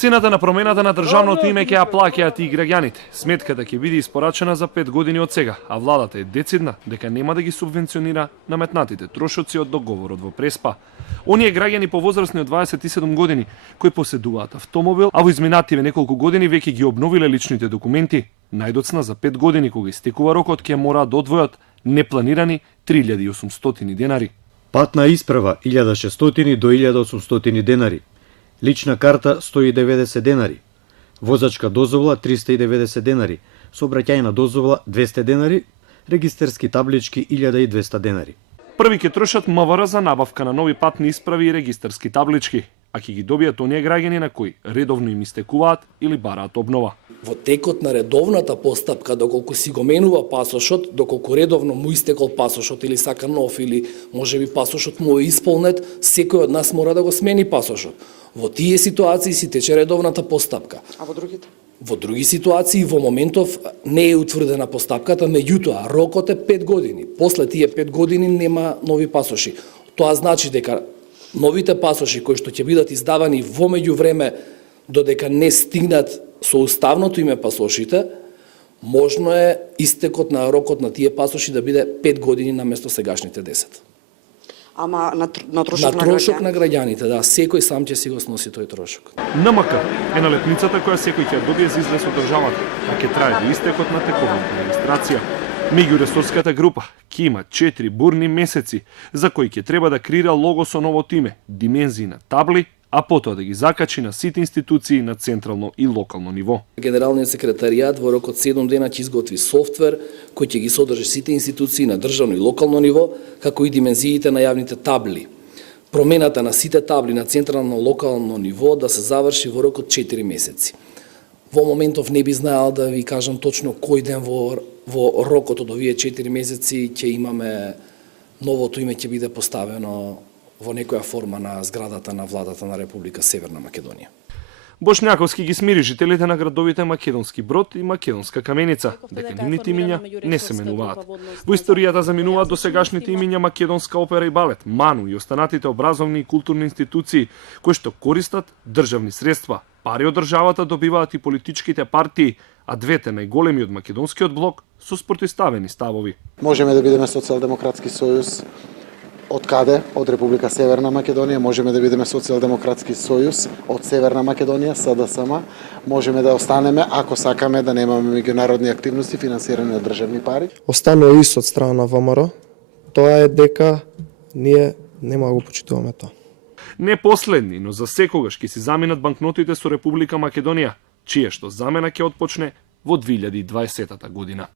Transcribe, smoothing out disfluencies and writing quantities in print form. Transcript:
Цената на промената на државното име ќе ја плаќаат и граѓаните. Сметката ќе биде испорачена за 5 години од сега, а владата е децидна дека нема да ги субвенционира наметнатите трошоци од договорот во Преспа. Оние граѓани повозрасни од 27 години кои поседуваат автомобил, а во изминативе неколку години веќе ги обновиле личните документи, најдоцна за 5 години кога истекува рокот ќе мораат да одвојат непланирани 3800 денари. Патна исправа 1600 до 1800 денари. Лична карта 190 денари. Возачка дозвола 390 денари. Сообраќајна дозвола 200 денари. Регистерски таблички 1200 денари. Први ќе трошат МВР за набавка на нови патни исправи и регистарски таблички, а ќе ги добијат оние граѓани на кои редовно им истекуваат или бараат обнова. Во текот на редовната постапка, доколку си го менува пасошот, доколку редовно му истекол пасошот или сака нов или можеби пасошот му е исполнет, секој од нас мора да го смени пасошот. Во тие ситуации си тече редовната постапка. А во другите? Во други ситуации во моментов не е утврдена постапката, меѓутоа рокот е 5 години. После тие 5 години нема нови пасоши. Тоа значи дека новите пасоши кои што ќе бидат издавани во меѓувреме додека не стигнат со уставното име пасошите, можно е истекот на рокот на тие пасоши да биде 5 години наместо сегашните 10. Ама на трошок на трошок на граѓаните, да, секој сам ќе си го сноси тој трошок. НМК е налетницата која секој ќе добие за излез од државата, а ќе трае до истекот на тековната регистрација. Меѓуресорската група ќе има 4 бурни месеци за кои ќе треба да креира лого со новото име, димензии на табли, а потоа да ги закачи на сите институции на централно и локално ниво. Генералниот секретаријат во рокот 7 дена ќе изготви софтвер кој ќе ги содржи сите институции на државно и локално ниво, како и димензиите на јавните табли. Промената на сите табли на централно и локално ниво да се заврши во рокот 4 месеци. Во моментов не би знаел да ви кажам точно кој ден во рокот од овие 4 месеци ќе имаме новото име ќе биде поставено во некоја форма на зградата на владата на Република Северна Македонија. Бошњаковски ги смири жителите на градовите Македонски Брод и Македонска Каменица, дека нивните имиња не се менуваат. Во историјата заминуваат досегашните имиња Македонска опера и балет, МАНУ и останатите образовни и културни институции кои што користат државни средства. Пари од државата добиваат и политичките партии, а двете најголеми од македонскиот блок со спротивставени ставови. Можеме да бидеме социјалдемократски сојуз. Од каде? Од Република Северна Македонија. Можеме да бидеме социјалдемократски сојуз од Северна Македонија, СДСМ. Можеме да останеме ако сакаме да немаме меѓународни активности финансирани од државни пари. Останува и од страна на ВМРО. Тоа е дека ние нема да го почитуваме тоа. Не последни, но за секогаш ќе си заминат банкнотите со Република Македонија, чие што замена ќе отпочне во 2020 година.